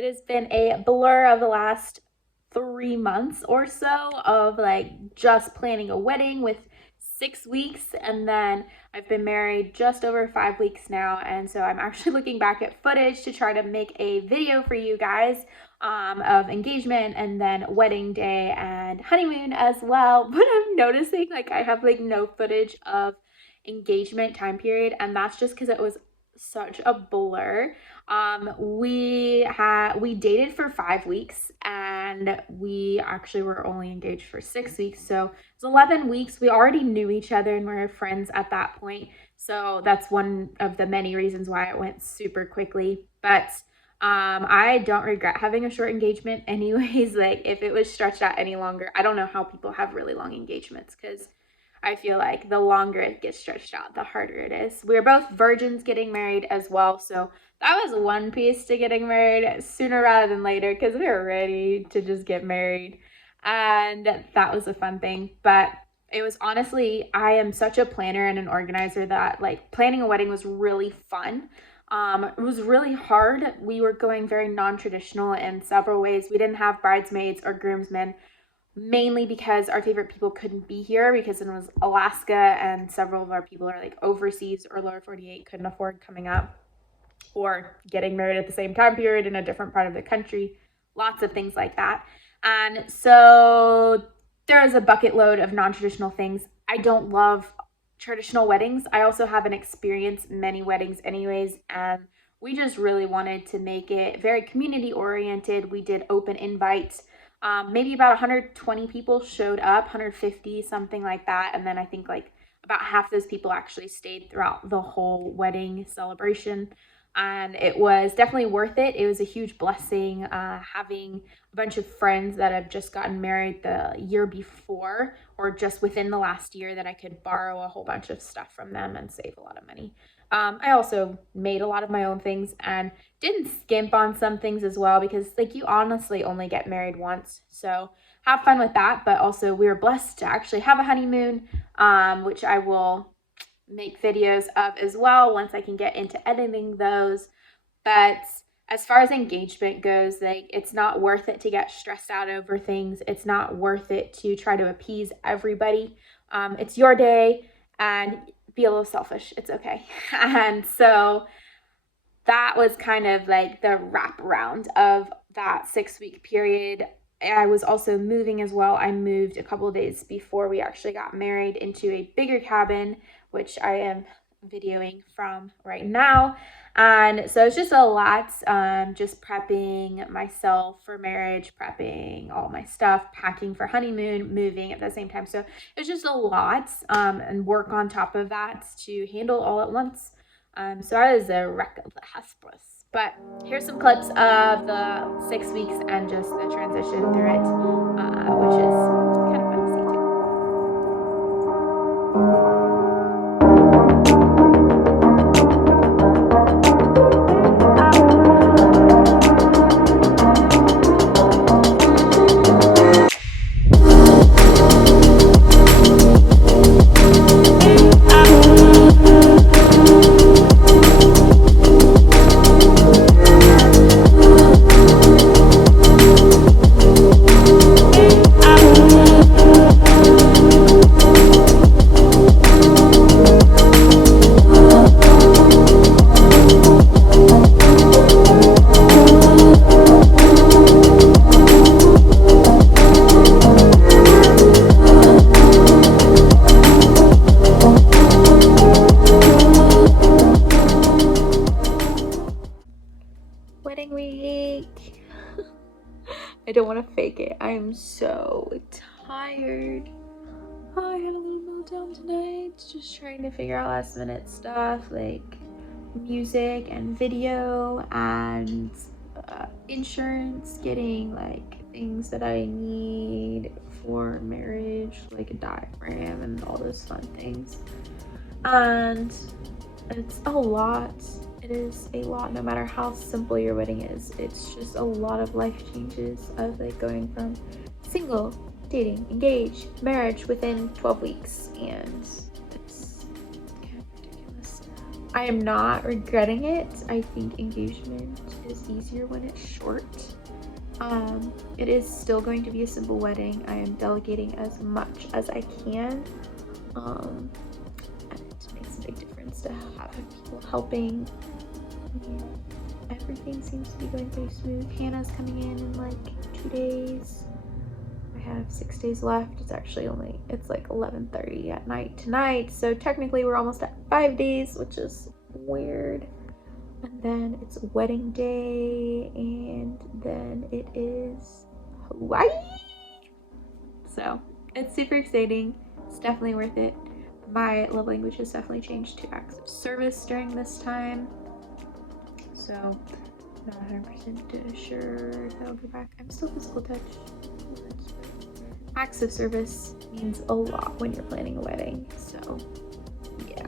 It has been a blur of the last 3 months or so of like just planning a wedding with 6 weeks, and then I've been married just over 5 weeks now, and so I'm actually looking back at footage to try to make a video for you guys of engagement and then wedding day and honeymoon as well. But I'm noticing like I have like no footage of engagement time period, and that's just because it was such a blur. We dated for 5 weeks, and we actually were only engaged for 6 weeks. So it was 11 weeks. We already knew each other and we were friends at that point. So that's one of the many reasons why it went super quickly. But I don't regret having a short engagement anyways. Like if it was stretched out any longer, I don't know how people have really long engagements, because I feel like the longer it gets stretched out, the harder it is. We were both virgins getting married as well, so that was one piece to getting married sooner rather than later, because we were ready to just get married, and that was a fun thing. But it was honestly, I am such a planner and an organizer that like planning a wedding was really fun. It was really hard. We were going very non-traditional in several ways. We didn't have bridesmaids or groomsmen, mainly because our favorite people couldn't be here because it was Alaska, and several of our people are like overseas or lower 48, couldn't afford coming up or getting married at the same time period in a different part of the country. Lots of things like that. And so there is a bucket load of non-traditional things. I don't love traditional weddings. I also haven't experienced many weddings anyways, and we just really wanted to make it very community oriented. We did open invites. Maybe about 120 people showed up, 150, something like that. And then I think like about half those people actually stayed throughout the whole wedding celebration. And it was definitely worth it. It was a huge blessing having a bunch of friends that have just gotten married the year before or just within the last year that I could borrow a whole bunch of stuff from them and save a lot of money. I also made a lot of my own things and didn't skimp on some things as well, because like you honestly only get married once. So have fun with that. But also we were blessed to actually have a honeymoon, which I will make videos of as well once I can get into editing those. But as far as engagement goes, like it's not worth it to get stressed out over things. It's not worth it to try to appease everybody. It's your day, and be a little selfish. It's okay. And so that was kind of like the wraparound of that 6 week period. I was also moving as well. I moved a couple of days before we actually got married into a bigger cabin, which I am videoing from right now. And so it's just a lot, just prepping myself for marriage, prepping all my stuff, packing for honeymoon, moving at the same time. So it's just a lot, and work on top of that to handle all at once. So I was a wreck of the Hesperus. But here's some clips of the 6 weeks and just the transition through it, which is kind of fun to see too. Wedding week. I don't want to fake it. I am so tired. I had a little meltdown tonight, just trying to figure out last minute stuff like music and video and insurance, getting like things that I need for marriage, like a diaphragm and all those fun things. And it's a lot. It is a lot, no matter how simple your wedding is. It's just a lot of life changes of like going from single, dating, engaged, marriage within 12 weeks. And it's kind of ridiculous. I am not regretting it. I think engagement is easier when it's short. It is still going to be a simple wedding. I am delegating as much as I can. And it makes a big difference to have people helping. Everything seems to be going pretty smooth. Hannah's coming in like 2 days. I have 6 days left. It's actually it's like 11:30 at night tonight. So technically we're almost at 5 days, which is weird. And then it's wedding day, and then it is Hawaii. So it's super exciting. It's definitely worth it. My love language has definitely changed to acts of service during this time. So not 100% sure if I'll go back. I'm still physical touch. Acts of service means a lot when you're planning a wedding. So yeah.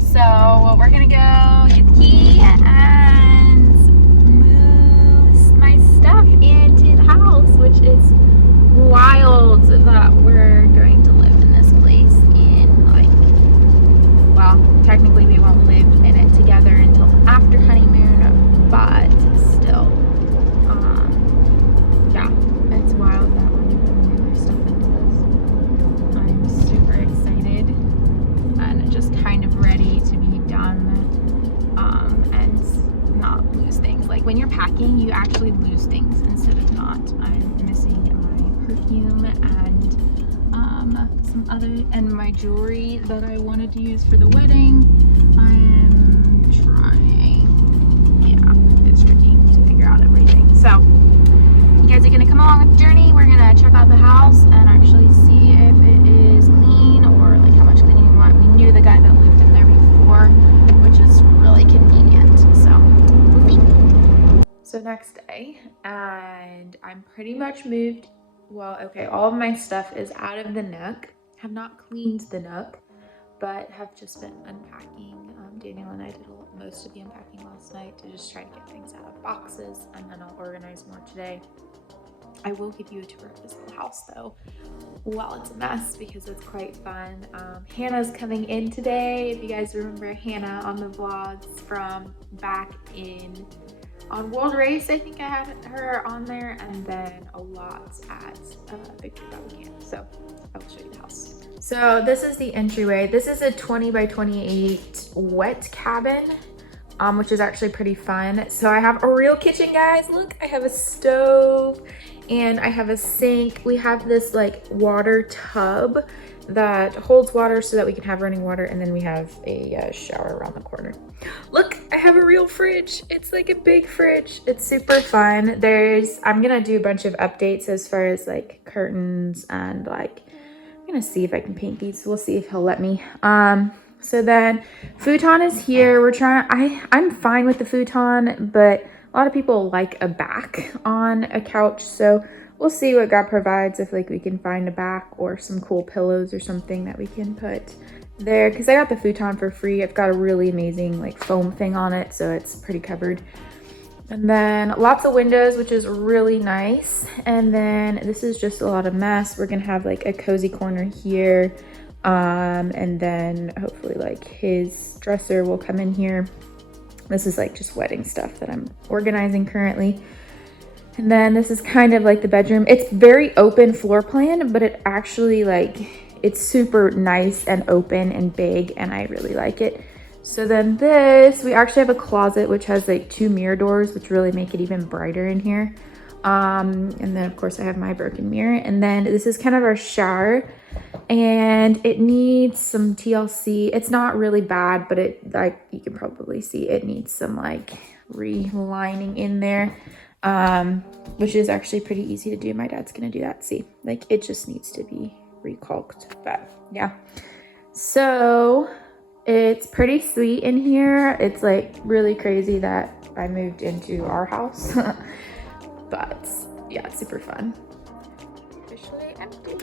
So we're gonna go get the key and move my stuff into the house, which is wild that we're going to live in this place technically we won't live in it together until after honeymoon, but still, yeah, it's wild that we're gonna move our stuff into this. I'm super excited and just kind of ready to be done and not lose things. Like when you're packing, you actually lose things instead of not. I'm missing my perfume and some other, and my jewelry that I wanted to use for the wedding. I am trying, yeah, it's tricky to figure out everything. So you guys are gonna come along with the journey. We're gonna check out the house and actually see if it is clean or like how much cleaning we want. We knew the guy that lived in there before, which is really convenient. So we'll see. So next day, and I'm pretty much moved. Well, okay, all of my stuff is out of the nook. Have not cleaned the nook, but have just been unpacking. Daniel and I did most of the unpacking last night to just try to get things out of boxes, and then I'll organize more today. I will give you a tour of this little house though while it's a mess, because it's quite fun. Hannah's coming in today. If you guys remember Hannah on the vlogs from back on World Race, I think I had her on there, and then a lot at Victory Bobby Camp. So I will show you the house. So this is the entryway. This is a 20 by 28 wet cabin, which is actually pretty fun. So I have a real kitchen, guys. Look, I have a stove and I have a sink. We have this like water tub that holds water so that we can have running water, and then we have a shower around the corner. Look, I have a real fridge. It's like a big fridge. It's super fun. I'm gonna do a bunch of updates as far as like curtains and like, I'm gonna see if I can paint these. We'll see if he'll let me. So then futon is here. I'm fine with the futon, but a lot of people like a back on a couch, so we'll see what God provides, if like we can find a back or some cool pillows or something that we can put there, because I got the futon for free. I've got a really amazing like foam thing on it, so it's pretty covered. And then lots of windows, which is really nice. And then this is just a lot of mess. We're gonna have like a cozy corner here, and then hopefully like his dresser will come in here. This is like just wedding stuff that I'm organizing currently. And then this is kind of like the bedroom. It's very open floor plan, but it actually it's super nice and open and big, and I really like it. So then we actually have a closet which has like 2 mirror doors, which really make it even brighter in here. And then of course I have my broken mirror. And then this is kind of our shower, and it needs some TLC. It's not really bad, but it, like you can probably see, it needs some like relining in there. which is actually pretty easy to do. My dad's gonna do that. See, like it just needs to be recaulked, but yeah. So it's pretty sweet in here. It's like really crazy that I moved into our house, but yeah, it's super fun. Officially empty.